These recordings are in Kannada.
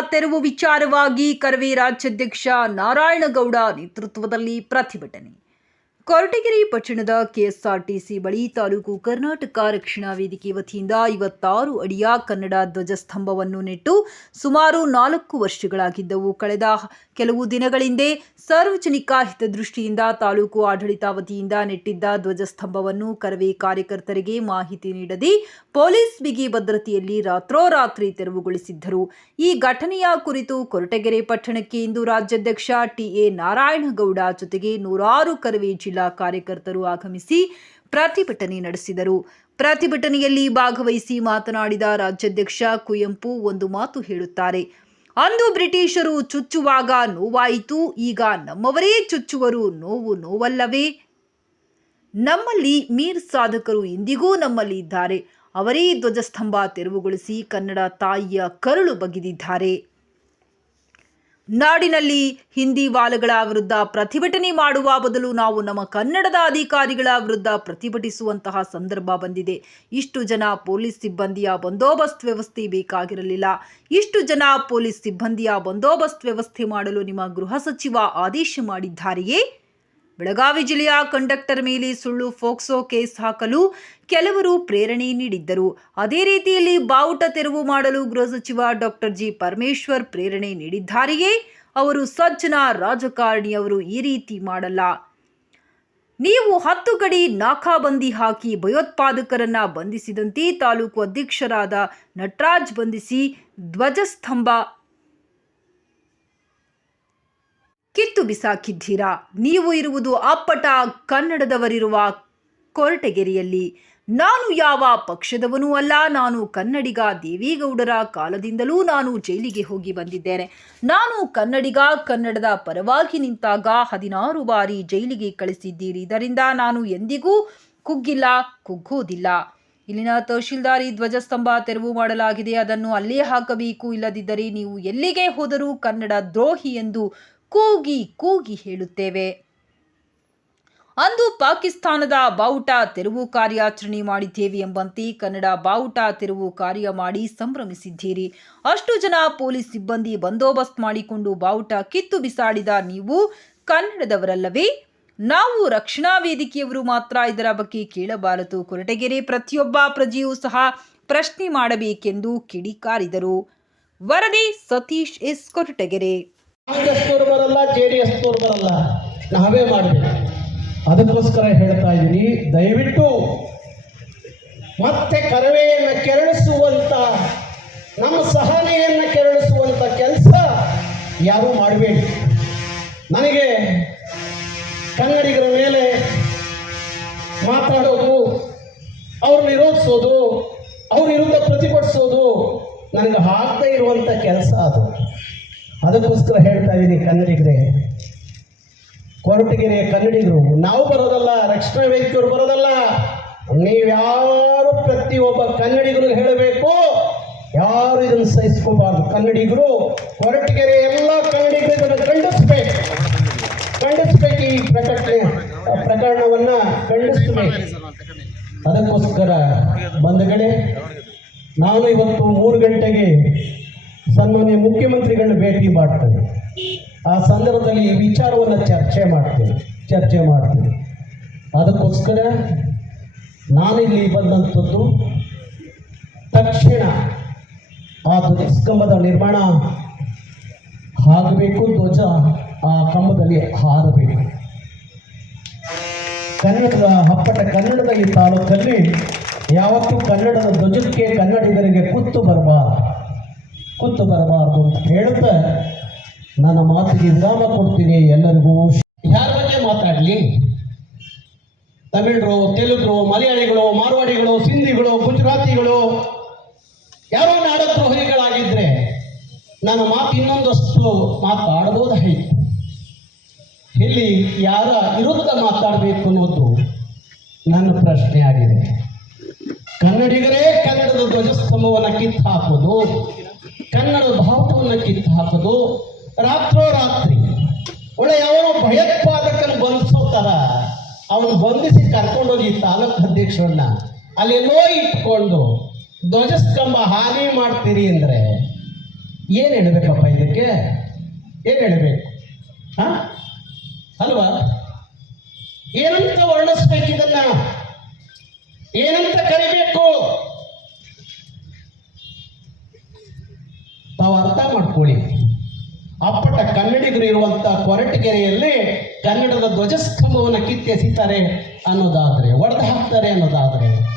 ತೆರವು ವಿಚಾರವಾಗಿ ಕರವೇ ರಾಜ್ಯಾಧ್ಯಕ್ಷ ನಾರಾಯಣಗೌಡ ನೇತೃತ್ವದಲ್ಲಿ ಪ್ರತಿಭಟನೆ. ಕೊರಟಗೆರೆ ಪಟ್ಟಣದ ಕೆಎಸ್ಆರ್ಟಿಸಿ ಬಳಿ ತಾಲೂಕು ಕರ್ನಾಟಕ ರಕ್ಷಣಾ ವೇದಿಕೆ ವತಿಯಿಂದ ಐವತ್ತಾರು ಅಡಿಯ ಕನ್ನಡ ಧ್ವಜಸ್ತಂಭವನ್ನು ನೆಟ್ಟು ಸುಮಾರು ನಾಲ್ಕು ವರ್ಷಗಳಾಗಿದ್ದವು. ಕಳೆದ ಕೆಲವು ದಿನಗಳಿಂದೆ ಸಾರ್ವಜನಿಕ ಹಿತದೃಷ್ಟಿಯಿಂದ ತಾಲೂಕು ಆಡಳಿತ ವತಿಯಿಂದ ನೆಟ್ಟಿದ್ದ ಧ್ವಜಸ್ತಂಭವನ್ನು ಕರವೇ ಕಾರ್ಯಕರ್ತರಿಗೆ ಮಾಹಿತಿ ನೀಡದೆ ಪೊಲೀಸ್ ಬಿಗಿ ಭದ್ರತೆಯಲ್ಲಿ ರಾತ್ರೋರಾತ್ರಿ ತೆರವುಗೊಳಿಸಿದ್ದರು. ಈ ಘಟನೆಯ ಕುರಿತು ಕೊರಟಗೆರೆ ಪಟ್ಟಣಕ್ಕೆ ಇಂದು ರಾಜ್ಯಾಧ್ಯಕ್ಷ ಟಿಎ ನಾರಾಯಣಗೌಡ ಜೊತೆಗೆ ನೂರಾರು ಕರವೇ ಜಿಲ್ಲಾ ಕಾರ್ಯಕರ್ತರು ಆಗಮಿಸಿ ಪ್ರತಿಭಟನೆ ನಡೆಸಿದರು. ಪ್ರತಿಭಟನೆಯಲ್ಲಿ ಭಾಗವಹಿಸಿ ಮಾತನಾಡಿದ ರಾಜ್ಯಾಧ್ಯಕ್ಷ ಕುವೆಂಪು ಒಂದು ಮಾತು ಹೇಳುತ್ತಾರೆ. ಅಂದು ಬ್ರಿಟಿಷರು ಚುಚ್ಚುವಾಗ ನೋವಾಯಿತು. ಈಗ ನಮ್ಮವರೇ ಚುಚ್ಚುವರು ನೋವು ನೋವಲ್ಲವೇ? ನಮ್ಮಲ್ಲಿ ಮೀರ್ ಸಾಧಕರು ಇಂದಿಗೂ ನಮ್ಮಲ್ಲಿ ಇದ್ದಾರೆ. ಅವರೇ ಧ್ವಜಸ್ತಂಭ ತೆರವುಗೊಳಿಸಿ ಕನ್ನಡ ತಾಯಿಯ ಕರುಳು ಬಗೆದಿದ್ದಾರೆ. ನಾಡಿನಲ್ಲಿ ಹಿಂದಿ ವಾಲಗಳ ವಿರುದ್ಧ ಪ್ರತಿಭಟನೆ ಮಾಡುವ ಬದಲು ನಾವು ನಮ್ಮ ಕನ್ನಡದ ಅಧಿಕಾರಿಗಳ ವಿರುದ್ಧ ಪ್ರತಿಭಟಿಸುವಂತಹ ಸಂದರ್ಭ ಬಂದಿದೆ. ಇಷ್ಟು ಜನ ಪೊಲೀಸ್ ಸಿಬ್ಬಂದಿಯ ಬಂದೋಬಸ್ತ್ ವ್ಯವಸ್ಥೆ ಬೇಕಾಗಿರಲಿಲ್ಲ. ಇಷ್ಟು ಜನ ಪೊಲೀಸ್ ಸಿಬ್ಬಂದಿಯ ಬಂದೋಬಸ್ತ್ ವ್ಯವಸ್ಥೆ ಮಾಡಲು ನಿಮ್ಮ ಗೃಹ ಸಚಿವ ಆದೇಶ ಮಾಡಿದ್ದಾರೆಯೇ? ಬೆಳಗಾವಿ ಜಿಲ್ಲೆಯ ಕಂಡಕ್ಟರ್ ಮೇಲೆ ಸುಳ್ಳು ಫೋಕ್ಸೋ ಕೇಸ್ ಹಾಕಲು ಕೆಲವರು ಪ್ರೇರಣೆ ನೀಡಿದ್ದರು. ಅದೇ ರೀತಿಯಲ್ಲಿ ಬಾವುಟ ತೆರವು ಮಾಡಲು ಗೃಹ ಸಚಿವ ಡಾಕ್ಟರ್ ಜಿ ಪರಮೇಶ್ವರ್ ಪ್ರೇರಣೆ ನೀಡಿದ್ದಾರೆಯೇ? ಅವರು ಸಜ್ಜನ ರಾಜಕಾರಣಿಯವರು ಈ ರೀತಿ ಮಾಡಲ್ಲ. ನೀವು ಹತ್ತು ಗಡಿ ನಾಕಾಬಂದಿ ಹಾಕಿ ಭಯೋತ್ಪಾದಕರನ್ನ ಬಂಧಿಸಿದಂತೆ ತಾಲೂಕು ಅಧ್ಯಕ್ಷರಾದ ನಟರಾಜ್ ಬಂಧಿಸಿ ಧ್ವಜಸ್ತಂಭ ಕಿತ್ತು ಬಿಸಾಕಿದ್ದೀರಾ? ನೀವು ಇರುವುದು ಅಪ್ಪಟ ಕನ್ನಡದವರಿರುವ ಕೊರಟಗೆರೆಯಲ್ಲಿ. ನಾನು ಯಾವ ಪಕ್ಷದವನೂ ಅಲ್ಲ. ನಾನು ಕನ್ನಡಿಗ ದೇವೇಗೌಡರ ಕಾಲದಿಂದಲೂ ನಾನು ಜೈಲಿಗೆ ಹೋಗಿ ಬಂದಿದ್ದೇನೆ. ನಾನು ಕನ್ನಡಿಗ, ಕನ್ನಡದ ಪರವಾಗಿ ನಿಂತಾಗ ಹದಿನಾರು ಬಾರಿ ಜೈಲಿಗೆ ಕಳಿಸಿದ್ದೀರಿ. ಇದರಿಂದ ನಾನು ಎಂದಿಗೂ ಕುಗ್ಗಿಲ್ಲ, ಕುಗ್ಗೋದಿಲ್ಲ. ಇಲ್ಲಿನ ತಹಶೀಲ್ದಾರಿ ಧ್ವಜಸ್ತಂಭ ತೆರವು ಮಾಡಲಾಗಿದೆ. ಅದನ್ನು ಅಲ್ಲೇ ಹಾಕಬೇಕು. ಇಲ್ಲದಿದ್ದರೆ ನೀವು ಎಲ್ಲಿಗೆ ಹೋದರೂ ಕನ್ನಡ ದ್ರೋಹಿ ಎಂದು ಕೂಗಿ ಕೂಗಿ ಹೇಳುತ್ತೇವೆ. ಅಂದು ಪಾಕಿಸ್ತಾನದ ಬಾವುಟ ತೆರವು ಕಾರ್ಯಾಚರಣೆ ಮಾಡಿದ್ದೇವೆ ಎಂಬಂತೆ ಕನ್ನಡ ಬಾವುಟ ತೆರವು ಕಾರ್ಯ ಮಾಡಿ ಸಂಭ್ರಮಿಸಿದ್ದೀರಿ. ಅಷ್ಟು ಜನ ಪೊಲೀಸ್ ಸಿಬ್ಬಂದಿ ಬಂದೋಬಸ್ತ್ ಮಾಡಿಕೊಂಡು ಬಾವುಟ ಕಿತ್ತು ಬಿಸಾಡಿದ ನೀವು ಕನ್ನಡದವರಲ್ಲವೇ? ನಾವು ರಕ್ಷಣಾ ವೇದಿಕೆಯವರು ಮಾತ್ರ ಇದರ ಬಗ್ಗೆ ಕೇಳಬಾರದು. ಕೊರಟಗೆರೆ ಪ್ರತಿಯೊಬ್ಬ ಪ್ರಜೆಯೂ ಸಹ ಪ್ರಶ್ನೆ ಮಾಡಬೇಕೆಂದು ಕಿಡಿಕಾರಿದರು. ವರದಿ ಸತೀಶ್ ಎಸ್ ಕೊರಟಗೆರೆ. ಕಾಂಗ್ರೆಸ್ನವ್ರು ಬರಲ್ಲ, ಜೆ ಡಿ ಎಸ್ನವ್ರು ಬರಲ್ಲ. ನಾವೇ ಮಾಡಬೇಕು. ಅದಕ್ಕೋಸ್ಕರ ಹೇಳ್ತಾ ಇದ್ದೀನಿ, ದಯವಿಟ್ಟು ಮತ್ತೆ ಕರವೆಯನ್ನು ಕೆರಳಿಸುವಂತ, ನಮ್ಮ ಸಹನೆಯನ್ನು ಕೆರಳಿಸುವಂತ ಕೆಲಸ ಯಾರೂ ಮಾಡಬೇಡಿ. ನನಗೆ ಕನ್ನಡಿಗರ ಮೇಲೆ ಮಾತಾಡೋದು ಅವ್ರನ್ನ ವಿರೋಧಿಸೋದು, ಅವ್ರ ವಿರುದ್ಧ ಪ್ರತಿಭಟಿಸೋದು, ನನಗೆ ಆಗ್ತಾ ಇರುವಂಥ ಕೆಲಸ ಅದು. ಅದಕ್ಕೋಸ್ಕರ ಹೇಳ್ತಾ ಇದ್ದೀನಿ, ಕನ್ನಡಿಗರೇ. ಕೊರಟಗೆರೆಯ ಕನ್ನಡಿಗರು, ನಾವು ಬರೋದಲ್ಲ, ರಕ್ಷಣಾ ವೇದಿಕೆಯವರು ಬರೋದಲ್ಲ. ನೀವ್ಯಾರು ಪ್ರತಿಯೊಬ್ಬ ಕನ್ನಡಿಗರು ಹೇಳಬೇಕು. ಯಾರು ಇದನ್ನು ಸಹಿಸ್ಕೋಬಾರ್ದು? ಕನ್ನಡಿಗರು, ಕೊರಟಗೆರೆ ಎಲ್ಲ ಕನ್ನಡಿಗರು ಇದನ್ನು ಖಂಡಿಸ್ಬೇಕು. ಖಂಡಿಸ್ಬೇಕು ಈ ಪ್ರಕಟಣೆ, ಪ್ರಕರಣವನ್ನ ಖಂಡಿಸ್ಬೇಕು. ಅದಕ್ಕೋಸ್ಕರ ಬಂಧುಗಳೇ, ನಾನು ಇವತ್ತು ಮೂರು ಗಂಟೆಗೆ ಸನ್ಮಾನ್ಯ ಮುಖ್ಯಮಂತ್ರಿಗಳನ್ನ ಭೇಟಿ ಮಾಡ್ತೇನೆ. ಆ ಸಂದರ್ಭದಲ್ಲಿ ಈ ವಿಚಾರವನ್ನು ಚರ್ಚೆ ಮಾಡ್ತೇನೆ ಚರ್ಚೆ ಮಾಡ್ತೇನೆ. ಅದಕ್ಕೋಸ್ಕರ ನಾನಿಲ್ಲಿ ಬಂದಂಥದ್ದು ತಕ್ಷಣ ಆ ಧ್ವಜಸ್ಕಂಭದ ನಿರ್ಮಾಣ ಆಗಬೇಕು, ಧ್ವಜ ಆ ಕಂಬದಲ್ಲಿ ಹಾರಬೇಕು. ಕನ್ನಡದ ಹಪ್ಪಟ ಕನ್ನಡದ ಈ ತಾಲೂಕಲ್ಲಿ ಯಾವತ್ತೂ ಕನ್ನಡದ ಧ್ವಜಕ್ಕೆ ಕನ್ನಡಿಗರಿಗೆ ಕುತ್ತು ಬರಬಾರದು. ಕುತ್ತು ಬರಬಾರದು ಅಂತ ಹೇಳುತ್ತ ನನ್ನ ಮಾತಿಗೆ ವಿರಾಮ ಕೊಡ್ತೀನಿ ಎಲ್ಲರಿಗೂ. ಯಾರ ಬಗ್ಗೆ ಮಾತಾಡಲಿ? ತಮಿಳರು, ತೆಲುಗರು, ಮಲಯಾಳಿಗಳು, ಮಾರ್ವಾಡಿಗಳು, ಸಿಂಧಿಗಳು, ಗುಜರಾತಿಗಳು, ಯಾರೋ ನಾಡದ್ರೋಹಿಗಳಾಗಿದ್ದರೆ ನನ್ನ ಮಾತು ಇನ್ನೊಂದಷ್ಟು ಮಾತಾಡಬಹುದಾಯಿತು ಇಲ್ಲಿ ಯಾರ ವಿರುದ್ಧ ಮಾತಾಡಬೇಕು ಅನ್ನೋದು ನನ್ನ ಪ್ರಶ್ನೆ ಆಗಿದೆ. ಕನ್ನಡಿಗರೇ ಕನ್ನಡದ ಧ್ವಜಸ್ತಂಭವನ್ನು ಕಿತ್ತು ಹಾಕೋದು ಕನ್ನಡದ ಭಾವವನ್ನು ಕಿತ್ತು ಹಾಕೋದು ರಾತ್ರೋರಾತ್ರಿ ಒಳ್ಳೆ ಯಾವನೋ ಭಯೋತ್ಪಾದಕನ ಬಂಧಿಸೋತಾರ ಅವನು ಬಂಧಿಸಿ ಕರ್ಕೊಂಡೋಗಿ ತಾಲೂಕು ಅಧ್ಯಕ್ಷರನ್ನ ಅಲ್ಲೆಲ್ಲೋ ಇಟ್ಕೊಂಡು ಧ್ವಜಸ್ತಂಭ ಹಾನಿ ಮಾಡ್ತೀರಿ ಅಂದರೆ ಏನು ಹೇಳಬೇಕಪ್ಪ ಇದಕ್ಕೆ? ಏನು ಹೇಳಬೇಕು? ಹಾ? ಅಲ್ವಾ? ಏನಂತ ವರ್ಣಿಸ್ಬೇಕು ಇದನ್ನ? ಏನಂತ ಕರಿಬೇಕು? ತಾವು ಅರ್ಥ ಮಾಡ್ಕೊಳ್ಳಿ. ಅಪ್ಪಟ ಕನ್ನಡಿಗರು ಇರುವಂತ ಕೊರಟಗೆರೆಯಲ್ಲಿ ಕನ್ನಡದ ಧ್ವಜಸ್ತಂಭವನ್ನು ಕಿತ್ತೆಸಿತಾರೆ ಅನ್ನೋದಾದ್ರೆ, ಒಡೆದು ಹಾಕ್ತಾರೆ ಅನ್ನೋದಾದ್ರೆ.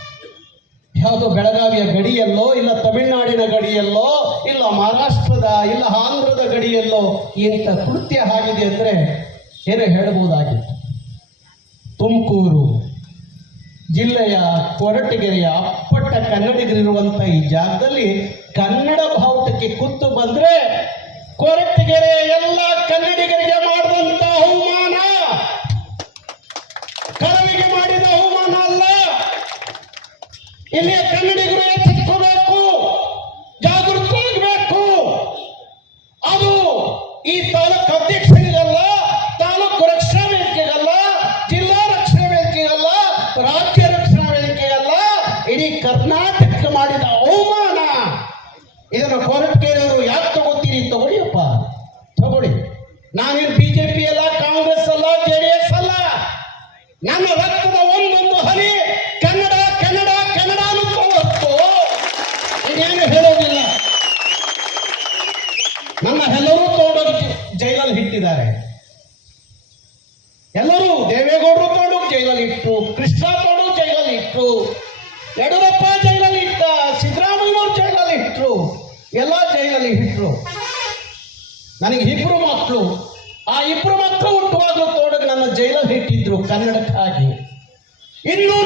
ಯಾವುದೋ ಬೆಳಗಾವಿಯ ಗಡಿಯಲ್ಲೋ, ಇಲ್ಲ ತಮಿಳುನಾಡಿನ ಗಡಿಯಲ್ಲೋ, ಇಲ್ಲ ಮಹಾರಾಷ್ಟ್ರದ, ಇಲ್ಲ ಆಂಧ್ರದ ಗಡಿಯಲ್ಲೋ ಇಂಥ ಕೃತ್ಯ ಆಗಿದೆ ಅಂದರೆ ಏನೋ ಹೇಳ್ಬೋದಾಗಿತ್ತು. ತುಮಕೂರು ಜಿಲ್ಲೆಯ ಕೊರಟಗೆರೆಯ ಅಪ್ಪಟ್ಟ ಕನ್ನಡಿಗರಿರುವಂಥ ಈ ಜಾಗದಲ್ಲಿ ಕನ್ನಡ ಬಾವುಟಕ್ಕೆ ಕುತ್ತು ಬಂದ್ರೆ ಕೊರಟಗೆರೆ ಎಲ್ಲ ಕನ್ನಡಿಗರಿಗೆ ಮಾಡಿದಂತ ಅವಮಾನ. ಕರವಿಗೆ ಮಾಡಿದ ಅವಮಾನ ಅಲ್ಲ. ಇಲ್ಲಿಯ ಕನ್ನಡಿಗರು ಇನ್ನೇನು ಹೇಳೋದಿಲ್ಲ. ನಮ್ಮ ಎಲ್ಲರೂ ತಗೊಂಡೋಗಿ ಜೈಲಲ್ಲಿ ಇಟ್ಟಿದ್ದಾರೆ. ಎಲ್ಲರೂ ದೇವೇಗೌಡರು ತಗೊಂಡು ಜೈಲಲ್ಲಿ ಇಟ್ಟು, ಕೃಷ್ಣ ತಗೊಂಡು ಜೈಲಲ್ಲಿ ಇಟ್ಟು, ಯಡಿಯೂರಪ್ಪ ಜೈಲಲ್ಲಿ ಇಟ್ಟ, ಸಿದ್ದರಾಮಯ್ಯನವ್ರು ಜೈಲಲ್ಲಿ ಇಟ್ಟರು ಎಲ್ಲ ಜೈಲಲ್ಲಿ ಇಟ್ಟರು ನನಗೆ ಇಬ್ಬರು ಮಕ್ಕಳು ಆ ಇಬ್ಬರು ಮಕ್ಕಳು ಹುಟ್ಟುವಾಗಲೂ ತೋಡಕ್ಕೆ ನನ್ನ ಜೈಲಲ್ಲಿ ಇಟ್ಟಿದ್ರು ಕನ್ನಡಕ್ಕಾಗಿ. ಇನ್ನೂ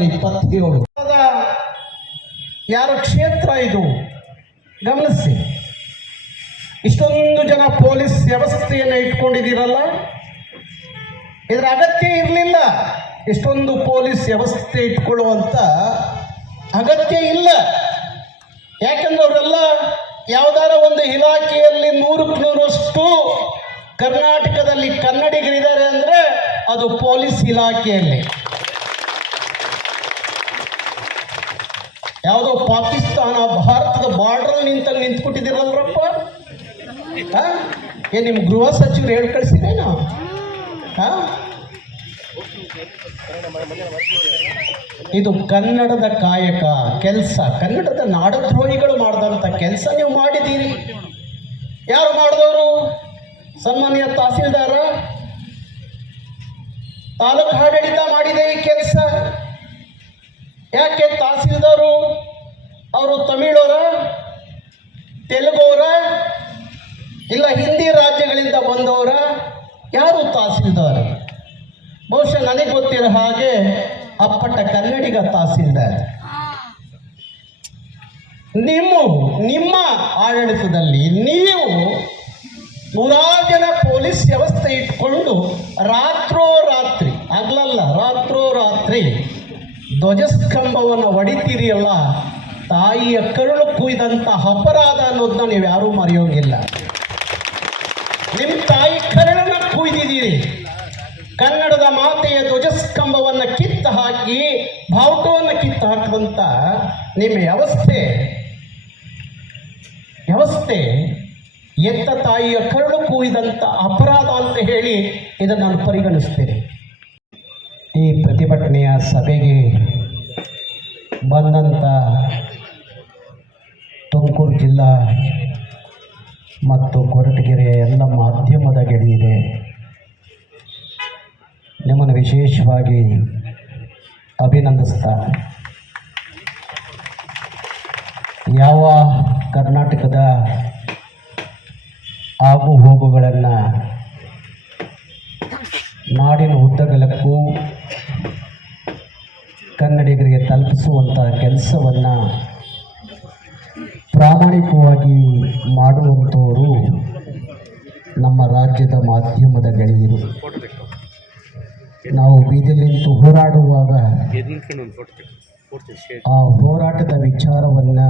ಡಿಸೆಂಬರ್ ಇಪ್ಪತ್ತೇಳು ಯಾರ ಕ್ಷೇತ್ರ ಇದು? ಗಮನಿಸಿ. ಇಷ್ಟೊಂದು ಜನ ಪೊಲೀಸ್ ವ್ಯವಸ್ಥೆಯನ್ನು ಇಟ್ಕೊಂಡಿದ್ದೀರಲ್ಲ? ಇದರ ಅಗತ್ಯ ಇರಲಿಲ್ಲ. ಇಷ್ಟೊಂದು ಪೊಲೀಸ್ ವ್ಯವಸ್ಥೆ ಇಟ್ಕೊಳ್ಳುವಂಥ ಅಗತ್ಯ ಇಲ್ಲ. ಯಾಕಂದ್ರೆ ಅವರೆಲ್ಲ ಯಾವ್ದಾರ ಒಂದು ಇಲಾಖೆಯಲ್ಲಿ ನೂರಕ್ಕೆ ನೂರಷ್ಟು ಕರ್ನಾಟಕದಲ್ಲಿ ಕನ್ನಡಿಗರಿದ್ದಾರೆ ಅಂದರೆ ಅದು ಪೊಲೀಸ್ ಇಲಾಖೆಯಲ್ಲಿ. ಯಾವುದೋ ಪಾಕಿಸ್ತಾನ, ಭಾರತದ ಬಾರ್ಡರ್ ನಿಂತ ನಿಂತ್ಬಿಟ್ಟಿದ್ದೀರಲ್ರಪ್ಪ ಏ ನಿಮ್ಮ ಗೃಹ ಸಚಿವರು ಹೇಳಿ ಕಳಿಸಿದೇನ ಇದು ಕನ್ನಡದ ಕಾಯಕ, ಕೆಲಸ. ಕನ್ನಡದ ನಾಡದ್ರೋಹಿಗಳು ಮಾಡಿದಂತ ಕೆಲಸ ನೀವು ಮಾಡಿದ್ದೀರಿ. ಯಾರು ಮಾಡಿದವರು? ಸನ್ಮಾನ್ಯ ತಹಸೀಲ್ದಾರ? ತಾಲೂಕು ಆಡಳಿತ ಮಾಡಿದೆ ಈ ಕೆಲಸ? ಯಾಕೆ ತಹಸೀಲ್ದಾರು? ಅವರು ತಮಿಳವರ ತೆಲುಗುವರ, ಇಲ್ಲ ಹಿಂದಿ ರಾಜ್ಯಗಳಿಂದ ಬಂದವರ? ಯಾರು ತಹಸೀಲ್ದಾರ್? ಬಹುಶಃ ನನಗೆ ಗೊತ್ತಿರೋ ಹಾಗೆ ಅಪ್ಪಟ ಕನ್ನಡಿಗ ತಹಸೀಲ್ದಾರ್. ನಿಮ್ಮ ನಿಮ್ಮ ಆಡಳಿತದಲ್ಲಿ ನೀವು ನೂರಾರು ಜನ ಪೊಲೀಸ್ ವ್ಯವಸ್ಥೆ ಇಟ್ಕೊಂಡು ರಾತ್ರೋ ರಾತ್ರಿ ಆಗ್ಲಲ್ಲ ರಾತ್ರೋ ರಾತ್ರಿ ಧ್ವಜಸ್ತಂಭವನ್ನು ಹೊಡಿತೀರಿ ಅಲ್ಲ ತಾಯಿಯ ಕರುಳು ಕುಯ್ದಂಥ ಅಪರಾಧ ಅನ್ನೋದನ್ನ ನೀವು ಯಾರೂ ಮರೆಯೋಂಗಿಲ್ಲ. ನಿಮ್ಮ ತಾಯಿ ಕರುಳನ್ನ ಕುಯ್ದಿದ್ದೀರಿ. ಕನ್ನಡದ ಮಾತೆಯ ಧ್ವಜಸ್ತಂಭವನ್ನು ಕಿತ್ತು ಹಾಕಿ ಬಾವುಟವನ್ನು ಕಿತ್ತು ಹಾಕುವಂತ ನಿಮ್ಮ ವ್ಯವಸ್ಥೆ ವ್ಯವಸ್ಥೆ ಎತ್ತ ತಾಯಿಯ ಕರುಳು ಕೂಯ್ದಂಥ ಅಪರಾಧ ಅಂತ ಹೇಳಿ ಇದನ್ನು ನಾನು ಪರಿಗಣಿಸ್ತೇನೆ. ಈ ಪ್ರತಿಭಟನೆಯ ಸಭೆಗೆ ಬಂದಂಥ ತುಮಕೂರು ಜಿಲ್ಲಾ ಮತ್ತು ಕೊರಟಗೆರೆ ಎಲ್ಲ ಮಾಧ್ಯಮದ ಗೆಳೆಯರೆ, ನಿಮ್ಮನ್ನು ವಿಶೇಷವಾಗಿ ಅಭಿನಂದಿಸ್ತಾ, ಯಾವ ಕರ್ನಾಟಕದ ಆಗು ಹೋಗುಗಳನ್ನು ನಾಡಿನ ಉದ್ದಗಲಕ್ಕೂ ಕನ್ನಡಿಗರಿಗೆ ತಲುಪಿಸುವಂಥ ಕೆಲಸವನ್ನು ಪ್ರಾಮಾಣಿಕವಾಗಿ ಮಾಡುವಂಥವರು ನಮ್ಮ ರಾಜ್ಯದ ಮಾಧ್ಯಮದ ಗೆಳೆಯರು. ನಾವು ಬೀದಿಯಲ್ಲಿ ನಿಂತು ಹೋರಾಡುವಾಗ ಆ ಹೋರಾಟದ ವಿಚಾರವನ್ನು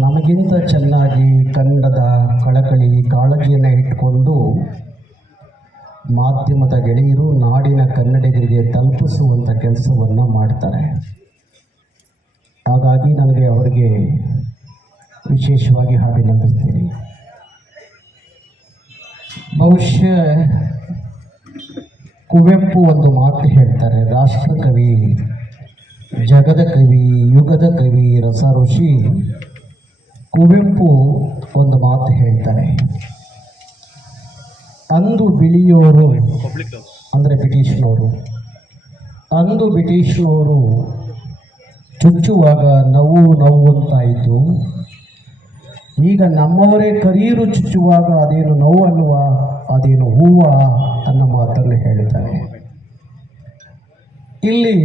ನಮಗಿಂತ ಚೆನ್ನಾಗಿ ಕನ್ನಡದ ಕಳಕಳಿ ಕಾಳಜಿಯನ್ನು ಇಟ್ಟುಕೊಂಡು ಮಾಧ್ಯಮದ ಗೆಳೆಯರು ನಾಡಿನ ಕನ್ನಡಿಗರಿಗೆ ತಲುಪಿಸುವಂಥ ಕೆಲಸವನ್ನು ಮಾಡ್ತಾರೆ. ಹಾಗಾಗಿ ನನಗೆ ಅವರಿಗೆ ವಿಶೇಷವಾಗಿ ಅಭಿನಂದಿಸ್ತೀನಿ. ಬಹುಶಃ ಕುವೆಂಪು ಒಂದು ಮಾತು ಹೇಳ್ತಾರೆ ರಾಷ್ಟ್ರಕವಿ ಜಗದ ಕವಿ, ಯುಗದ ಕವಿ ರಸ ಋಷಿ ಕುವೆಂಪು ಒಂದು ಮಾತು ಹೇಳ್ತಾರೆ. ಅಂದು ಬಿಳಿಯೋರು ಅಂದರೆ ಬ್ರಿಟಿಷ್ನವರು ಅಂದು ಬ್ರಿಟಿಷ್ನವರು ಚುಚ್ಚುವಾಗ ನೋವು ನೋವು ಅಂತಾಯಿತು ಈಗ ನಮ್ಮವರೇ ಕರೀರು ಚುಚ್ಚುವಾಗ ಅದೇನು ನೋವು ಅಲ್ವಾ ಅದೇನು ಹೂವ ಅನ್ನೋ ಮಾತನ್ನು ಹೇಳಿದ್ದಾರೆ ಇಲ್ಲಿ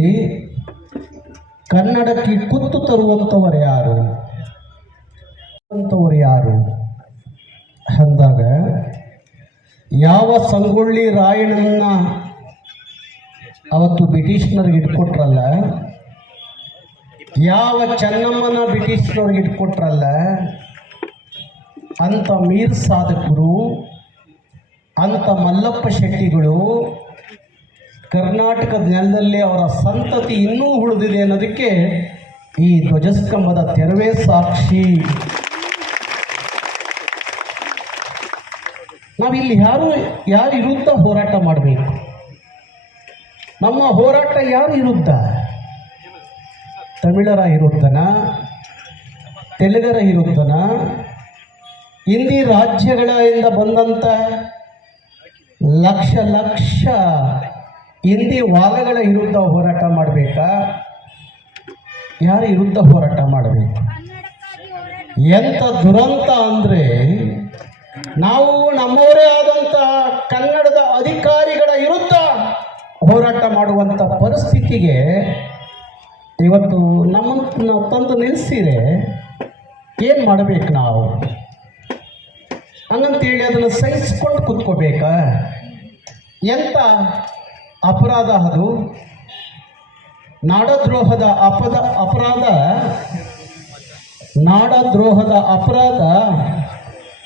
ಕನ್ನಡಕ್ಕೆ ಕುತ್ತು ತರುವಂಥವರು ಯಾರು? ಅಂಥವ್ರು ಯಾರು? ಅಂದಾಗ ಯಾವ ಸಂಗೊಳ್ಳಿ ರಾಯಣ್ಣನ ಅವತ್ತು ಬ್ರಿಟಿಷ್ನವ್ರಿಗೆ ಇಟ್ಕೊಟ್ರಲ್ಲ? ಯಾವ ಚೆನ್ನಮ್ಮನ ಬ್ರಿಟಿಷ್ನವ್ರಿಗೆ ಇಟ್ಕೊಟ್ರಲ್ಲ? ಅಂಥ ಮೀರ್ ಸಾಧಕರು ಅಂಥ ಮಲ್ಲಪ್ಪ ಶೆಟ್ಟಿಗಳು ಕರ್ನಾಟಕದ ನೆಲದಲ್ಲಿ ಅವರ ಸಂತತಿ ಇನ್ನೂ ಉಳಿದಿದೆ ಅನ್ನೋದಕ್ಕೆ ಈ ಧ್ವಜಸ್ತಂಭದ ತೆರವೇ ಸಾಕ್ಷಿ. ನಾವಿಲ್ಲಿ ಯಾರು ಯಾರ ವಿರುದ್ಧ ಹೋರಾಟ ಮಾಡಬೇಕು? ನಮ್ಮ ಹೋರಾಟ ಯಾರ ವಿರುದ್ಧ ತಮಿಳರ ವಿರುದ್ಧನ ತೆಲುಗರ ವಿರುದ್ಧನ ಹಿಂದಿ ರಾಜ್ಯಗಳಿಂದ ಬಂದಂಥ ಲಕ್ಷ ಲಕ್ಷ ಹಿಂದಿ ವಾದಗಳ ವಿರುದ್ಧ ಹೋರಾಟ ಮಾಡಬೇಕಾ? ಯಾರ ವಿರುದ್ಧ ಹೋರಾಟ ಮಾಡಬೇಕು? ಎಂಥ ದುರಂತ ಅಂದರೆ ನಾವು ನಮ್ಮವರೇ ಆದಂಥ ಕನ್ನಡದ ಅಧಿಕಾರಿಗಳ ವಿರುದ್ಧ ಹೋರಾಟ ಮಾಡುವಂಥ ಪರಿಸ್ಥಿತಿಗೆ ಇವತ್ತು ನಮ್ಮನ್ನು ತಂದು ನಿಲ್ಲಿಸಿದೆ ಏನು ಮಾಡಬೇಕು ನಾವು? ಹಂಗಂತೇಳಿ ಅದನ್ನು ಸಹಿಸ್ಕೊಂಡು ಕೂತ್ಕೋಬೇಕಾ? ಎಂಥ ಅಪರಾಧ ಅದು? ನಾಡದ್ರೋಹದ ಅಪದ ಅಪರಾಧ? ನಾಡದ್ರೋಹದ ಅಪರಾಧ?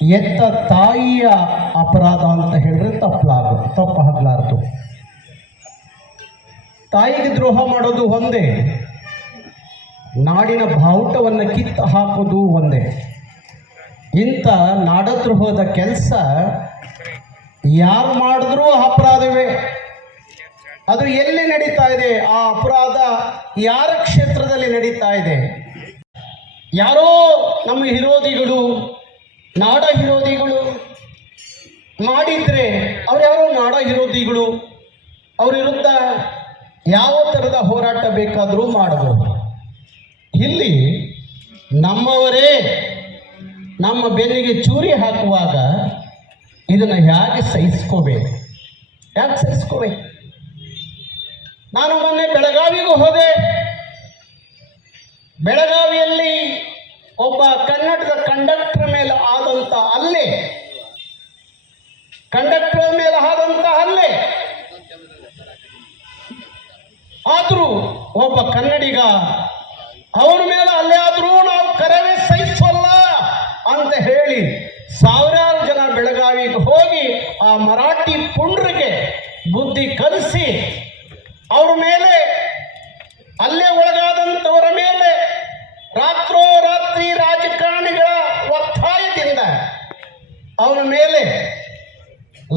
ಎತ್ತ ತಾಯಿಯ ಅಪರಾಧ ಅಂತ ಹೇಳಿದ್ರೆ ತಪ್ಪು ಆಗಲಾರದು ತಾಯಿಗೆ ದ್ರೋಹ ಮಾಡೋದು ಒಂದೇ, ನಾಡಿನ ಬಾವುಟವನ್ನು ಕಿತ್ತು ಹಾಕೋದು ಒಂದೇ. ಇಂಥ ನಾಡದ್ರೋಹದ ಕೆಲಸ ಯಾರು ಮಾಡಿದ್ರೂ ಅಪರಾಧವೇ. ಅದು ಎಲ್ಲಿ ನಡೀತಾ ಇದೆ? ಆ ಅಪರಾಧ ಯಾರ ಕ್ಷೇತ್ರದಲ್ಲಿ ನಡೀತಾ ಇದೆ? ಯಾರೋ ನಮ್ಮ ವಿರೋಧಿಗಳು ನಾಡ ವಿರೋಧಿಗಳು ಮಾಡಿದ್ರೆ ಅವ್ರು ಯಾರೋ ನಾಡ ವಿರೋಧಿಗಳು ಅವ್ರ ವಿರುದ್ಧ ಯಾವ ಥರದ ಹೋರಾಟ ಬೇಕಾದರೂ ಮಾಡಬಹುದು ಇಲ್ಲಿ ನಮ್ಮವರೇ ನಮ್ಮ ಬೆನ್ನಿಗೆ ಚೂರಿ ಹಾಕುವಾಗ ಇದನ್ನು ಹೇಗೆ ಸಹಿಸ್ಕೋಬೇಕು? ಯಾಕೆ ಸಹಿಸ್ಕೋಬೇಕು? ನಾನು ಮೊನ್ನೆ ಬೆಳಗಾವಿಗೂ ಹೋದೆ. ಬೆಳಗಾವಿಯಲ್ಲಿ ಒಬ್ಬ ಕನ್ನಡದ ಕಂಡಕ್ಟರ್ ಮೇಲೆ ಆದಂತ ಅಲ್ಲೆ, ಕಂಡಕ್ಟರ್ ಮೇಲೆ ಆದಂತ ಅಲ್ಲೇ. ಆದರೂ ಒಬ್ಬ ಕನ್ನಡಿಗ, ಅವನ ಮೇಲೆ ಅಲ್ಲೇ ಆದರೂ ನಾವು ಕರವೇ ಸಹಿಸಲ್ಲ ಅಂತ ಹೇಳಿ ಸಾವಿರಾರು ಜನ ಬೆಳಗಾವಿಗೆ ಹೋಗಿ ಆ ಮರಾಠಿ ಪುಂಡ್ರಿಗೆ ಬುದ್ಧಿ ಕಲಿಸಿ, ಅವ್ರ ಮೇಲೆ, ಅಲ್ಲೇ ಒಳಗಾದಂಥವರ ಮೇಲೆ ರಾತ್ರೋರಾತ್ರಿ ರಾಜಕಾರಣಿಗಳ ಒತ್ತಾಯದಿಂದ ಅವನ ಮೇಲೆ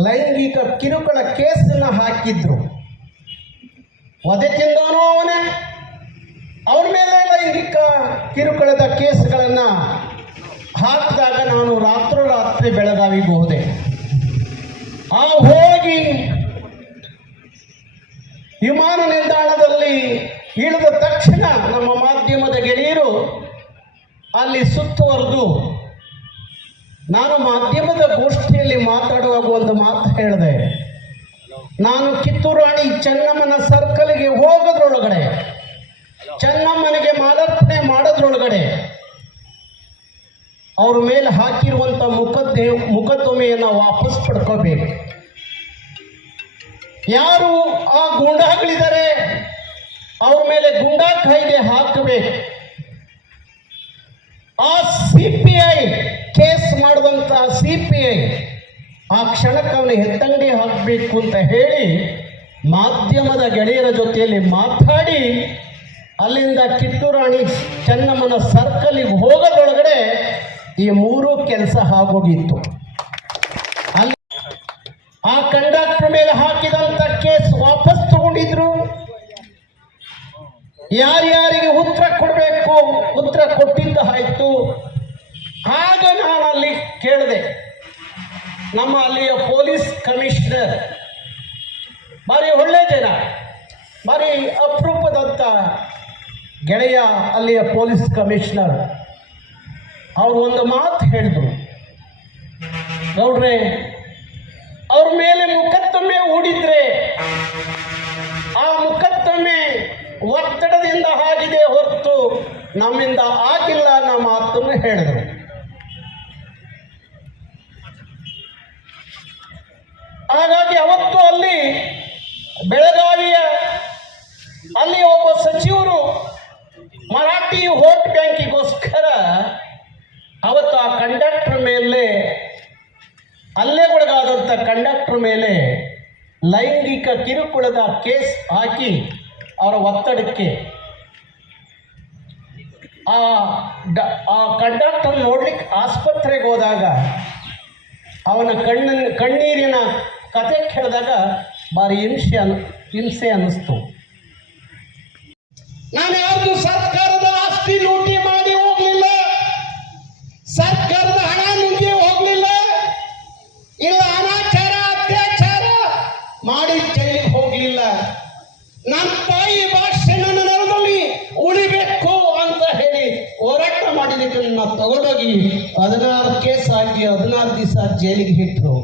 ಲೈಂಗಿಕ ಕಿರುಕುಳ ಕೇಸನ್ನು ಹಾಕಿದ್ರು. ವಧೆ ತಿಂದವನು ಅವನೇ? ಅವನ ಮೇಲೆ ಲೈಂಗಿಕ ಕಿರುಕುಳದ ಕೇಸ್ಗಳನ್ನು ಹಾಕಿದಾಗ ನಾನು ರಾತ್ರೋರಾತ್ರಿ ಬೆಳಗಾವಿಗೆ ಹೋದೆ. ಆ ಹೋಗಿ ವಿಮಾನ ನಿಲ್ದಾಣದಲ್ಲಿ ಇಳಿದ ತಕ್ಷಣ ನಮ್ಮ ಮಾಧ್ಯಮದ ಗೆಳೆಯರು ಅಲ್ಲಿ ಸುತ್ತುವರೆದು, ನಾನು ಮಾಧ್ಯಮದ ಗೋಷ್ಠಿಯಲ್ಲಿ ಮಾತಾಡುವಾಗ ಒಂದು ಮಾತು ಹೇಳಿದೆ. ನಾನು ಕಿತ್ತೂರು ರಾಣಿ ಚೆನ್ನಮ್ಮನ ಸರ್ಕಲ್ಗೆ ಹೋಗೋದ್ರೊಳಗಡೆ, ಚೆನ್ನಮ್ಮನಿಗೆ ಮಾಲಾರ್ಪಣೆ ಮಾಡೋದ್ರೊಳಗಡೆ, ಅವ್ರ ಮೇಲೆ ಹಾಕಿರುವಂಥ ಮುಖದ್ದೆ ಮುಖದೊಮೆಯನ್ನು ವಾಪಸ್ ಪಡ್ಕೋಬೇಕು. ಯಾರು ಆ ಗೂಂಡಾಗಳಿದ್ದಾರೆ? ಅವ್ರ ಮೇಲೆ ಗುಂಡಾ ಕಾಯ್ದೆ ಹಾಕಬೇಕು ಆ ಸಿ ಪಿ ಐ ಕೇಸ್ ಮಾಡಿದಂಥ ಸಿ ಪಿ ಐ ಆ ಕ್ಷಣಕ್ಕೆ ಅವನು ಹೆತ್ತಂಗಿ ಹಾಕಬೇಕು ಅಂತ ಹೇಳಿ ಮಾಧ್ಯಮದ ಗೆಳೆಯರ ಜೊತೆಯಲ್ಲಿ ಮಾತಾಡಿ ಅಲ್ಲಿಂದ ಕಿತ್ತೂರಾಣಿ ಚೆನ್ನಮ್ಮನ ಸರ್ಕಲಿಗೆ ಹೋಗದೊಳಗಡೆ ಈ ಮೂರು ಕೆಲಸ ಆಗೋಗಿತ್ತು. ಅಲ್ಲಿ ಆ ಕಂಡಕ್ಟರ್ ಮೇಲೆ ಹಾಕಿದಂಥ ಕೇಸ್ ವಾಪಸ್ ತಗೊಂಡಿದ್ರು. ಯಾರ್ಯಾರಿಗೆ ಉತ್ತರ ಕೊಡಬೇಕು, ಉತ್ತರ ಕೊಟ್ಟಿದ್ದು ಆಯ್ತು. ಆಗ ನಾನು ಅಲ್ಲಿ ಕೇಳಿದೆ, ನಮ್ಮ ಅಲ್ಲಿಯ ಪೊಲೀಸ್ ಕಮಿಷನರ್, ಭಾರಿ ಒಳ್ಳೆ ಜನ ಭಾರಿ ಅಪರೂಪದಂಥ ಗೆಳೆಯ ಅಲ್ಲಿಯ ಪೊಲೀಸ್ ಕಮಿಷನರ್. ಅವರು ಒಂದು ಮಾತು ಹೇಳಿದ್ರು. ಗೌಡ್ರೆ, ಅವ್ರ ಮೇಲೆ ಮುಖತ್ತೊಮ್ಮೆ ಹೂಡಿದ್ರೆ, ಆ ಮುಖತ್ತೊಮ್ಮೆ ಒತ್ತಡದಿಂದ ಆಗಿದೆ ಹೊರತು ನಮ್ಮಿಂದ ಆಗಿಲ್ಲ ಅನ್ನೋ ಮಾತನ್ನು ಹೇಳಿದರು. ಹಾಗಾಗಿ ಅವತ್ತು ಅಲ್ಲಿ ಬೆಳಗಾವಿಯ ಅಲ್ಲಿ ಒಬ್ಬ ಸಚಿವರು ಮರಾಠಿ ವೋಟ್ ಬ್ಯಾಂಕಿಗೋಸ್ಕರ ಅವತ್ತು ಆ ಕಂಡಕ್ಟರ್ ಮೇಲೆ ಹಲ್ಲೆಗೊಳಗಾದಂಥ ಕಂಡಕ್ಟರ್ ಮೇಲೆ ಲೈಂಗಿಕ ಕಿರುಕುಳದ ಕೇಸ್ ಹಾಕಿ ಅವರ ಒತ್ತಡಕ್ಕೆ. ಆ ಡ- ಆ ಕಂಡಕ್ಟರ್ ನೋಡ್ಲಿಕ್ಕೆ ಆಸ್ಪತ್ರೆಗೆ ಹೋದಾಗ ಅವನ ಕಣ್ಣಿನ ಕಣ್ಣೀರಿನ ಕತೆ ಕೇಳಿದಾಗ ಭಾರಿ ಹಿಂಸೆ ಅನ್, ಹಿಂಸೆ ಅನ್ನಿಸ್ತು. ನಾನು ಯಾವುದು ಸರ್ಕಾರದ ಆಸ್ತಿ ಲೂಟಿ ಮಾಡಿ ಹೋಗ್ಲಿಲ್ಲ? ಸರ್ಕಾರದ ಹಣ ನುಗ್ಗಿ ಹೋಗ್ಲಿಲ್ಲ? ಇಲ್ಲ ಅನಾಚಾರ, ಅತ್ಯಾಚಾರ ಮಾಡಿ ಜೈಲಿಗೆ ಹೋಗ್ಲಿಲ್ಲ? ನನ್ನ ತಾಯಿ ಭಾಷೆ ನನ್ನ ನೆಲದಲ್ಲಿ ಉಳಿಬೇಕು ಅಂತ ಹೇಳಿ ಹೋರಾಟ ನನ್ನ ತಗೊಂಡೋಗಿ ಹದಿನಾರು ಕೇಸ್ ಹಾಕಿ ಹದಿನಾರು ದಿವಸ ಜೈಲಿಗೆ ಇಟ್ಟರು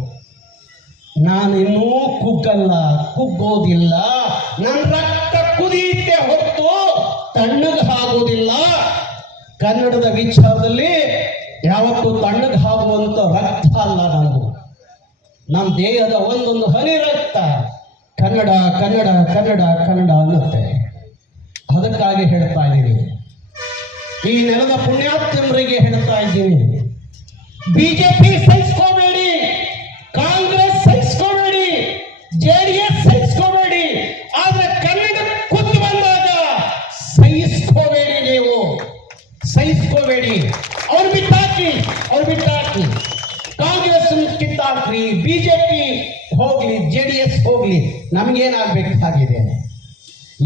ನಾನು ಇನ್ನೂ ಕುಗ್ಗಲ್ಲ, ಕುಗ್ಗೋದಿಲ್ಲ. ನನ್ನ ರಕ್ತ ಕುದಿಯುತ್ತೆ ಹೊತ್ತು ತಣ್ಣಗೆ ಆಗೋದಿಲ್ಲ ಕನ್ನಡದ ವಿಚಾರದಲ್ಲಿ ಯಾವತ್ತು ತಣ್ಣಗೆ ಆಗುವಂಥ ರಕ್ತ ಅಲ್ಲ ನಾನು ನಮ್ಮ ದೇಹದ ಒಂದೊಂದು ಹನಿ ರಕ್ತ ಕನ್ನಡ ಕನ್ನಡ ಕನ್ನಡ ಕನ್ನಡ ಅನ್ನುತ್ತೆ. ಅದಕ್ಕಾಗಿ ಹೇಳ್ತಾ ಇದ್ದೀನಿ. ಈ ನೆಲದ ಪುಣ್ಯಾತ್ಮರಿಗೆ ಹೇಳ್ತಾ ಇದ್ದೀನಿ. ಬಿಜೆಪಿ ಸಹಿಸ್ಕೋಬೇಡಿ, ಕಾಂಗ್ರೆಸ್ ಸಹಿಸ್ಕೋಬೇಡಿ ಜೆಡಿಎಸ್ ಸಹಿಸ್ಕೋಬೇಡಿ, ಆದ್ರೆ ಕನ್ನಡ ಕುತ್ತು ಬಂದಾಗ ಸಹಿಸ್ಕೋಬೇಡಿ ನೀವು. ಸಹಿಸ್ಕೋಬೇಡಿ. ಅವ್ರು ಬಿಟ್ಟಾಕಿ ಅವ್ರು ಬಿಟ್ಟಾಕಿ. ಕಾಂಗ್ರೆಸ್ ಕಿತ್ತಾಕ್ರಿ ಬಿಜೆಪಿ ಹೋಗ್ಲಿ ಜೆಡಿಎಸ್ ಹೋಗ್ಲಿ, ನಮ್ಗೇನಾಗ್ಬೇಕಾಗಿದೆ?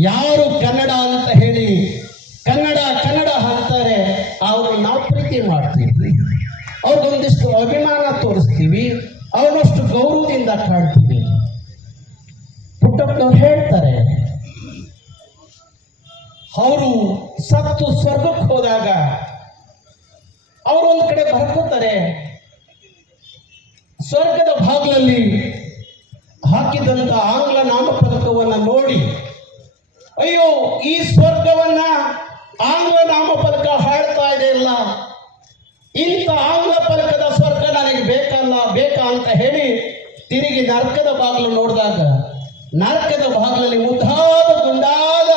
ಯಾರು ಕನ್ನಡ ಅಂತ ಹೇಳಿ, ಕನ್ನಡ ಕನ್ನಡ ಪ್ರೀತಿ ಮಾಡ್ತೀವಿ. ಅವ್ರಿಗೊಂದಿಷ್ಟು ಅಭಿಮಾನ ತೋರಿಸ್ತೀವಿ. ಅವನಷ್ಟು ಗೌರವದಿಂದ ಕಾಣ್ತೀವಿ. ಪುಟ್ಟಪ್ಪನವ್ರು ಹೇಳ್ತಾರೆ, ಅವರು ಸತ್ತು ಸ್ವರ್ಗಕ್ಕೆ ಹೋದಾಗ ಅವರೊಂದು ಕಡೆ ಬರ್ಕೋತಾರೆ. ಸ್ವರ್ಗದ ಭಾಗದಲ್ಲಿ ಹಾಕಿದಂತ ಆಂಗ್ಲ ನಾಮಫಲಕವನ್ನ ನೋಡಿ, ಅಯ್ಯೋ, ಈ ಸ್ವರ್ಗವನ್ನ ಆಂಗ್ಲ ನಾಮಫಲಕ ಹಾಡ್ತಾ ಇದೆ ಇಲ್ಲ ಇಂಥ ಆಂಗ್ಲ ಫಲಕದ ಸ್ವರ್ಗ ನನಗೆ ಬೇಕಲ್ಲ, ಬೇಕಾ ಅಂತ ಹೇಳಿ ತಿರುಗಿ ನರಕದ ಬಾಗಿಲು ನೋಡಿದಾಗ, ನರಕದ ಬಾಗಿಲಲ್ಲಿ ಮುದ್ದಾದ ಗುಂಡಾದ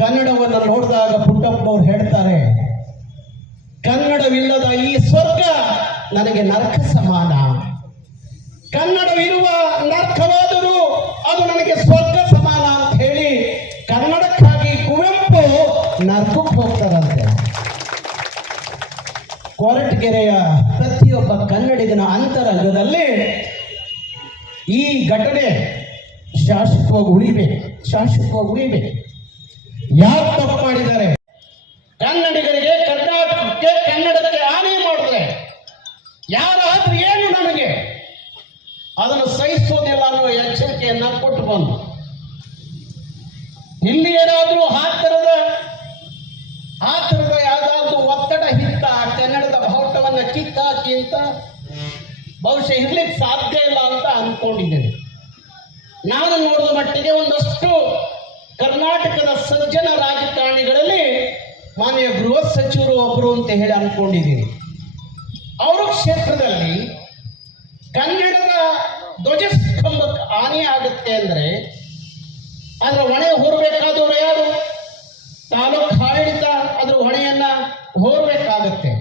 ಕನ್ನಡವನ್ನು ನೋಡಿದಾಗ ಪುಟ್ಟಪ್ಪನವ್ರು ಹೇಳ್ತಾರೆ, ಕನ್ನಡವಿಲ್ಲದ ಈ ಸ್ವರ್ಗ ನನಗೆ ನರಕ ಸಮಾನ. ಕನ್ನಡವಿರುವ ಕೊರಟಗೆರೆಯ ಪ್ರತಿಯೊಬ್ಬ ಕನ್ನಡಿಗನ ಅಂತರಂಗದಲ್ಲಿ ಈ ಘಟನೆ ಶಾಶ್ವತವಾಗಿ ಉಳಿಬೇಕು ಶಾಶ್ವತವಾಗಿ ಉಳಿಬೇಕು. ಯಾರು ತಪ್ಪು ಮಾಡಿದ್ದಾರೆ? ಕನ್ನಡಿಗರಿಗೆ ಕರ್ನಾಟಕಕ್ಕೆ, ಕನ್ನಡಕ್ಕೆ ಹಾನಿ ಮಾಡಿದ್ರೆ ಯಾರಾದ್ರೂ ಏನು ನನಗೆ? ಅದನ್ನು ಸಹಿಸೋದಿಲ್ಲ ಅನ್ನುವ ಎಚ್ಚರಿಕೆಯನ್ನ ಕೊಟ್ಟು ಬಂದು. ಇಲ್ಲಿ ಏನಾದರೂ ಆ ಥರದ ಬಹುಶಃ ಇರ್ಲಿಕ್ಕೆ ಸಾಧ್ಯ ಇಲ್ಲ ಅಂತ ಅಂದ್ಕೊಂಡಿದ್ದೇನೆ ನಾನು ನೋಡಿದ ಮಟ್ಟಿಗೆ ಒಂದಷ್ಟು ಕರ್ನಾಟಕದ ಸಜ್ಜನ ರಾಜಕಾರಣಿಗಳಲ್ಲಿ ಮಾನ್ಯ ಗೃಹ ಸಚಿವರು ಒಬ್ಬರು ಅಂತ ಹೇಳಿ ಅನ್ಕೊಂಡಿದ್ದೀನಿ. ಅವರ ಕ್ಷೇತ್ರದಲ್ಲಿ ಕನ್ನಡದ ಧ್ವಜಸ್ತಂಭಕ್ಕೆ ಹಾನಿ ಆಗುತ್ತೆ ಅಂದರೆ ಅದರ ಹೊಣೆ ಹೊರಬೇಕಾದವರು ಯಾರು? ತಾಲೂಕು ಆಡಳಿತ ಅದರ ಹೊಣೆಯನ್ನ ಹೋರ್ಬೇಕಾಗತ್ತೆ.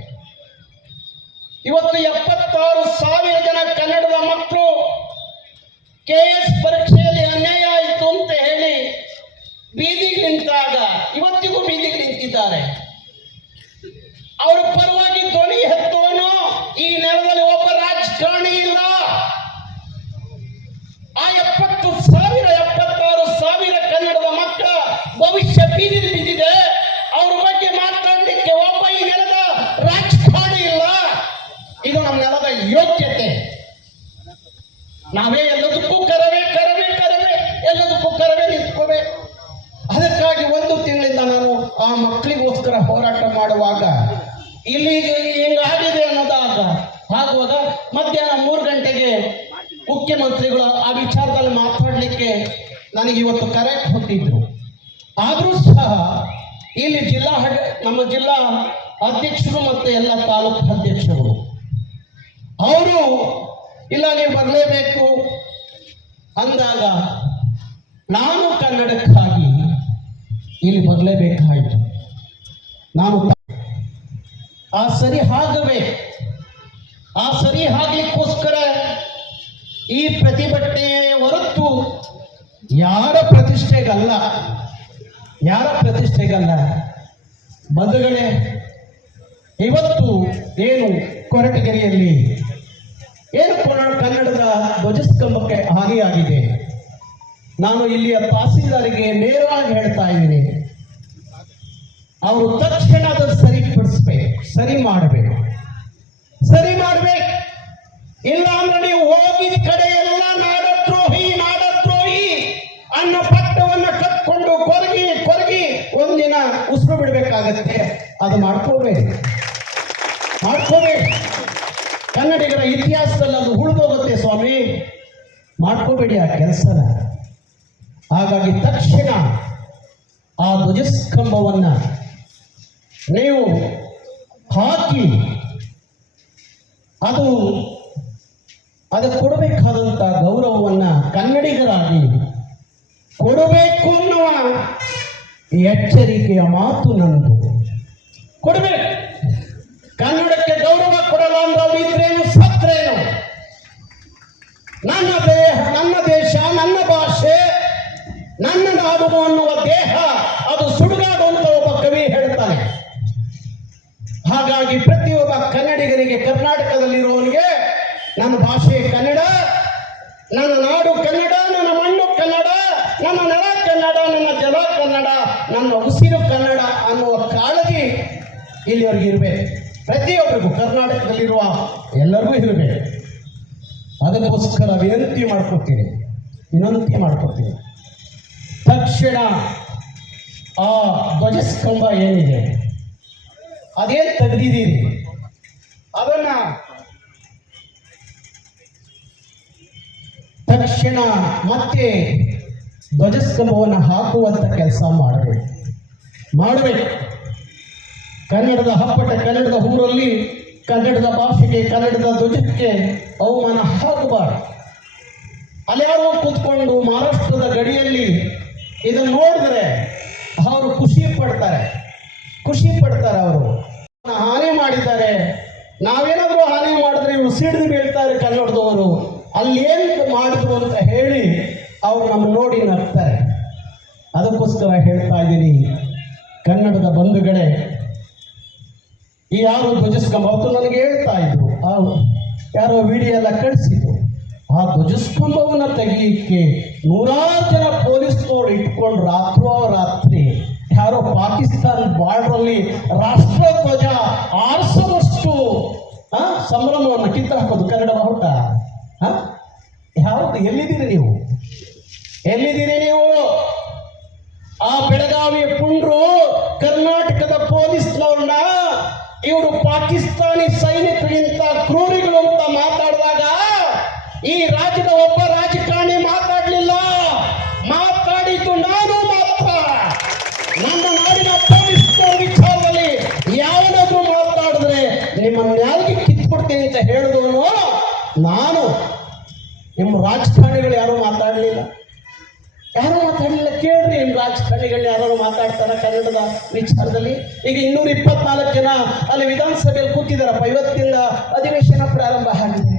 ಇವತ್ತು ಎಪ್ಪತ್ತಾರು ಸಾವಿರ ಜನ ಕನ್ನಡದ ಮಕ್ಕಳು ಕೆ ಎಸ್ ಪರೀಕ್ಷೆಯಲ್ಲಿ ಅನ್ಯಾಯ ಆಯಿತು ಅಂತ ಹೇಳಿ ಬೀದಿಗೆ ನಿಂತಾಗ, ಇವತ್ತಿಗೂ ಬೀದಿಗೆ ನಿಂತಿದ್ದಾರೆ. ನೆಲದ ಯೋಗ್ಯತೆ. ನಾವೇ ಎಲ್ಲದಕ್ಕೂ ಕರವೇ ಕರವೇ ಕರವೇ, ಎಲ್ಲದಕ್ಕೂ ಕರವೇ ನಿಂತ್ಕೋವೆ ಅದಕ್ಕಾಗಿ ಒಂದು ತಿಂಗಳಿಂದ ನಾನು ಆ ಮಕ್ಕಳಿಗೋಸ್ಕರ ಹೋರಾಟ ಮಾಡುವಾಗ, ಇಲ್ಲಿ ಹಿಂಗಾಗಿದೆ ಅನ್ನೋದಾಗ ಆಗುವಾಗ ಮಧ್ಯಾಹ್ನ ಮೂರು ಗಂಟೆಗೆ ಮುಖ್ಯಮಂತ್ರಿಗಳು ಆ ವಿಚಾರದಲ್ಲಿ ಮಾತಾಡಲಿಕ್ಕೆ ನನಗೆ ಇವತ್ತು ಕರೆ ಕೊಟ್ಟಿದ್ರು ಆದರೂ ಸಹ ಇಲ್ಲಿ ಜಿಲ್ಲಾ ನಮ್ಮ ಜಿಲ್ಲಾ ಅಧ್ಯಕ್ಷರು ಮತ್ತು ಎಲ್ಲ ತಾಲೂಕು ಅಧ್ಯಕ್ಷರು ಅವರು, ಇಲ್ಲ, ನೀವು ಬರಲೇಬೇಕು. ಅಂದಾಗ, ನಾನು ಕನ್ನಡಕ್ಕಾಗಿ ಇಲ್ಲಿ ಬರಲೇಬೇಕಾಯಿತು. ನಾನು ಆ ಸರಿ ಹಾಗವೇ. ಆ ಸರಿ ಆಗಲಿಕ್ಕೋಸ್ಕರ ಈ ಪ್ರತಿಭಟನೆಯ ಹೊರತು ಯಾರ ಪ್ರತಿಷ್ಠೆಗಲ್ಲ ಯಾರ ಪ್ರತಿಷ್ಠೆಗಲ್ಲ ಬದುಗಳೇ ಇವತ್ತು ಏನು ಕೊರಟಗೆರೆಯಲ್ಲಿ ಏನು ಕನ್ನಡದ ಧ್ವಜಸ್ತಂಭಕ್ಕೆ ಹಾನಿಯಾಗಿದೆ. ನಾನು ಇಲ್ಲಿಯ ತಹಸೀಲ್ದಾರಿಗೆ ನೇರವಾಗಿ ಹೇಳ್ತಾ ಇದ್ದೀನಿ. ಅವರು ತಕ್ಷಣ ಅದನ್ನು ಸರಿಪಡಿಸ್ಬೇಕು, ಸರಿ ಮಾಡಬೇಕು. ಸರಿ ಮಾಡ್ಬೇಕು. ಇಲ್ಲ ಅಂದ್ರೆ ನೀವು ಹೋಗಿದ ಕಡೆ ಎಲ್ಲ ನಾಡದ್ರೋಹಿ ನಾಡದ್ರೋಹಿ ಅನ್ನೋ ಪಟ್ಟವನ್ನ ಕಟ್ಕೊಂಡು ಕೊರಗಿ ಕೊರಗಿ ಒಂದಿನ ಉಸಿರು ಬಿಡಬೇಕಾಗತ್ತೆ. ಅದು ಮಾಡ್ಕೋಬೇಕು. ಮಾಡ್ಕೋಬೇಡಿ ಕನ್ನಡಿಗರ ಇತಿಹಾಸದಲ್ಲಿ ಅದು ಉಳಿದೋಗುತ್ತೆ ಸ್ವಾಮಿ. ಮಾಡ್ಕೋಬೇಡಿ ಆ ಕೆಲಸನ. ಹಾಗಾಗಿ ತಕ್ಷಣ ಆ ಧ್ವಜಸ್ತಂಭವನ್ನ ನೀವು ಹಾಕಿ ಅದು ಅದಕ್ಕೆ ಕೊಡಬೇಕಾದಂಥ ಗೌರವವನ್ನ ಕನ್ನಡಿಗರಾಗಿ ಕೊಡಬೇಕು ಅನ್ನುವ ಎಚ್ಚರಿಕೆಯ ಮಾತು ನಂದು. ಕೊಡಬೇಕು. ಕನ್ನಡಕ್ಕೆ ಗೌರವ ಕೊಡಲ್ಲ ಅಂದ್ರೆ ಅವ್ರು ಸತ್ರೇನು ನನ್ನ ದೇಹ, ನನ್ನ ದೇಶ, ನನ್ನ ಭಾಷೆ, ನನ್ನ ನಾಡು ಅನ್ನುವ ದೇಹ, ಅದು ಸುಡುಗಾಡು ಅಂತ ಒಬ್ಬ ಕವಿ ಹೇಳ್ತಾನೆ. ಹಾಗಾಗಿ ಪ್ರತಿಯೊಬ್ಬ ಕನ್ನಡಿಗರಿಗೆ, ಕರ್ನಾಟಕದಲ್ಲಿರುವವನಿಗೆ, ನನ್ನ ಭಾಷೆ ಕನ್ನಡ, ನನ್ನ ನಾಡು ಕನ್ನಡ, ನನ್ನ ಮಣ್ಣು ಕನ್ನಡ, ನನ್ನ ನೆಲ ಕನ್ನಡ, ನನ್ನ ಜಲ ಕನ್ನಡ, ನನ್ನ ಉಸಿರು ಕನ್ನಡ ಅನ್ನುವ ಕಾಳಜಿ ಇಲ್ಲಿವರೆಗೆ ಇರಬೇಕು. ಪ್ರತಿಯೊಬ್ಬರಿಗೂ ಕರ್ನಾಟಕದಲ್ಲಿರುವ ಎಲ್ಲರಿಗೂ ಇರಬೇಕು ಅದಕ್ಕೋಸ್ಕರ ವಿನಂತಿ ಮಾಡ್ಕೊತೀನಿ ವಿನಂತಿ ಮಾಡ್ಕೊತೀನಿ ತಕ್ಷಣ ಆ ಧ್ವಜಸ್ತಂಭ ಏನಿದೆ, ಅದೇನು ತೆಗೆದಿದ್ದೀರಿ? ಅದನ್ನ ತಕ್ಷಣ ಮತ್ತೆ ಧ್ವಜಸ್ತಂಭವನ್ನು ಹಾಕುವಂಥ ಕೆಲಸ ಮಾಡಬೇಕು. ಮಾಡಬೇಕು. ಕನ್ನಡದ ಹಪ್ಪಟ ಕನ್ನಡದ ಊರಲ್ಲಿ, ಕನ್ನಡದ ಭಾಷೆಗೆ, ಕನ್ನಡದ ಧ್ವಜಕ್ಕೆ ಅವಮಾನ ಆಗಬಾರ್ದು ಅಲ್ಯಾರೋ ಕೂತ್ಕೊಂಡು ಮಹಾರಾಷ್ಟ್ರದ ಗಡಿಯಲ್ಲಿ ಇದನ್ನು ನೋಡಿದ್ರೆ ಅವರು ಖುಷಿ ಪಡ್ತಾರೆ. ಖುಷಿ ಪಡ್ತಾರೆ ಅವರು. ಹಾನಿ ಮಾಡಿದ್ದಾರೆ. ನಾವೇನಾದರೂ ಹಾನಿ ಮಾಡಿದ್ರೆ ಇವರು ಸಿಡಿದು ಬೀಳ್ತಾರೆ ಕನ್ನಡದವರು. ಅಲ್ಲಿ ಮಾಡಿದ್ರು ಅಂತ ಹೇಳಿ ಅವರು ನಮ್ಮ ನೋಡಿ ನಗ್ತಾರೆ. ಅದಕ್ಕೋಸ್ಕರ ಹೇಳ್ತಾ ಇದ್ದೀನಿ, ಕನ್ನಡದ ಬಂಧುಗಳೇ ಈ ಯಾರು ಧ್ವಜಸ್ಕ ಮಾತು ನನಗೆ ಹೇಳ್ತಾ ಇದ್ರು. ಆ ಯಾರೋ ವಿಡಿಯೋ ಎಲ್ಲ ಕಳಿಸಿದ್ರು. ಆ ಧ್ವಜಸ್ತಂಭವನ್ನು ತೆಗೀಲಿಕ್ಕೆ ನೂರಾರು ಜನ ಪೊಲೀಸ್ನವ್ರು ಇಟ್ಕೊಂಡು ರಾತ್ರೋ ರಾತ್ರಿ. ಯಾರೋ ಪಾಕಿಸ್ತಾನ ರಾಷ್ಟ್ರ ಧ್ವಜ ಆರಿಸುವಷ್ಟು ಸಂಭ್ರಮವನ್ನು ಕಿತ್ತ ಹಾಕೋದು ಕನ್ನಡ ಬಾವುಟ ಯಾವುದು, ಎಲ್ಲಿದ್ದೀರಿ ನೀವು? ಎಲ್ಲಿದ್ದೀರಿ ನೀವು? ಆ ಬೆಳಗಾವಿಯ ಪುಂಡ್ರು ಕರ್ನಾಟಕದ ಪೊಲೀಸ್ನವ್ರನ್ನ ಇವರು ಪಾಕಿಸ್ತಾನಿ ಸೈನಿಕರಿಗಿಂತ ಕ್ರೂರಿಗಳು ಅಂತ ಮಾತಾಡಿದಾಗ ಈ ರಾಜ್ಯದ ಒಬ್ಬ ರಾಜಕಾರಣಿ ಮಾತಾಡಲಿಲ್ಲ. ಮಾತಾಡಿದ್ದು ನಾನು ಮಾತ್ರ. ನನ್ನ ನಾಡಿನ ಪೊಲೀಸ್ನ ವಿಚಾರದಲ್ಲಿ ಯಾವನಾದ್ರೂ ಮಾತಾಡಿದ್ರೆ ನಿಮ್ಮ ಯಾರಿಗೆ ಕಿತ್ಕೊಡ್ತೀನಿ ಅಂತ ಹೇಳಿದವನು ನಾನು. ನಿಮ್ಮ ರಾಜಕಾರಣಿಗಳು ಯಾರು ಮಾತಾಡ ರಾಜಕಾರಣಿಗಳು ಯಾರು ಮಾತಾಡ್ತಾರ ಕನ್ನಡದ ವಿಚಾರದಲ್ಲಿ? ಈಗ ಇನ್ನೂರ ಇಪ್ಪತ್ನಾಲ್ಕು ಜನ ಅಲ್ಲಿ ವಿಧಾನಸಭೆಯಲ್ಲಿ ಕೂತಿದಾರಪ್ಪ. ಇವತ್ತಿಂದ ಅಧಿವೇಶನ ಪ್ರಾರಂಭ ಆಗಿದೆ.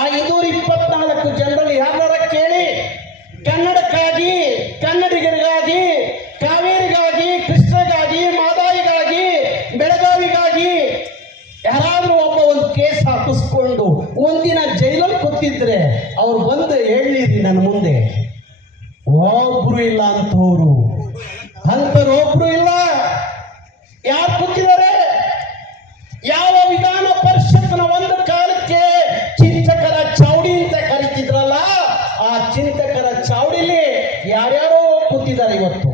ಆ ಇನ್ನೂರ ಇಪ್ಪತ್ನಾಲ್ಕು ಜನರಲ್ಲಿ ಯಾರ ಕೇಳಿ? ಕನ್ನಡಕ್ಕಾಗಿ, ಕನ್ನಡಿಗರಿಗಾಗಿ, ಕಾವೇರಿಗಾಗಿ, ಕೃಷ್ಣಗಾಗಿ, ಮಾದಾಯಿಗಾಗಿ, ಬೆಳಗಾವಿಗಾಗಿ ಯಾರಾದ್ರೂ ಒಬ್ಬ ಒಂದು ಕೇಸ್ ಹಾಕಿಸ್ಕೊಂಡು ಒಂದಿನ ಜೈಲಲ್ಲಿ ಕೂತಿದ್ರೆ ಅವ್ರು ಬಂದು ಹೇಳಿರಿ ನನ್ನ ಮುಂದೆ. ಒಬ್ರು ಇಲ್ಲ ಅಂತವರು. ಅಂತವ್ರು ಒಬ್ರು ಇಲ್ಲ. ಯಾರು ಕೂತಿದ್ದಾರೆ? ಯಾವ ವಿಧಾನ ಪರಿಷತ್ನ ಒಂದು ಕಾಲಕ್ಕೆ ಚಿಂತಕರ ಚೌಡಿ ಅಂತ ಕರಿತಿದ್ರಲ್ಲ, ಆ ಚಿಂತಕರ ಚೌಡಿಲಿ ಯಾರ್ಯಾರೋ ಕೂತಿದ್ದಾರೆ ಇವತ್ತು.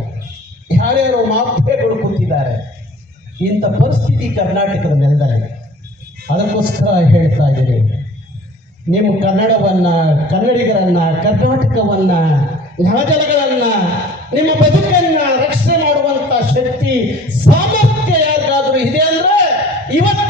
ಯಾರ್ಯಾರೋ ಮಾಫಿಯಾಗಳು ಕೂತಿದ್ದಾರೆ. ಇಂಥ ಪರಿಸ್ಥಿತಿ ಕರ್ನಾಟಕದ ನೆಲದಲ್ಲಿ. ಅದಕ್ಕೋಸ್ಕರ ಹೇಳ್ತಾ ಇದ್ದೀನಿ. ನಿಮ್ಮ ಕನ್ನಡವನ್ನ, ಕನ್ನಡಿಗರನ್ನ, ಕರ್ನಾಟಕವನ್ನ ನವಜನಗಳನ್ನ ನಿಮ್ಮ ಬದುಕನ್ನ ರಕ್ಷಣೆ ಮಾಡುವಂತ ಶಕ್ತಿ ಸಾಮರ್ಥ್ಯ ಯಾರಿಗಾದ್ರೂ ಇದೆ ಅಂದ್ರೆ ಇವತ್ತಿನ ಕಾಲ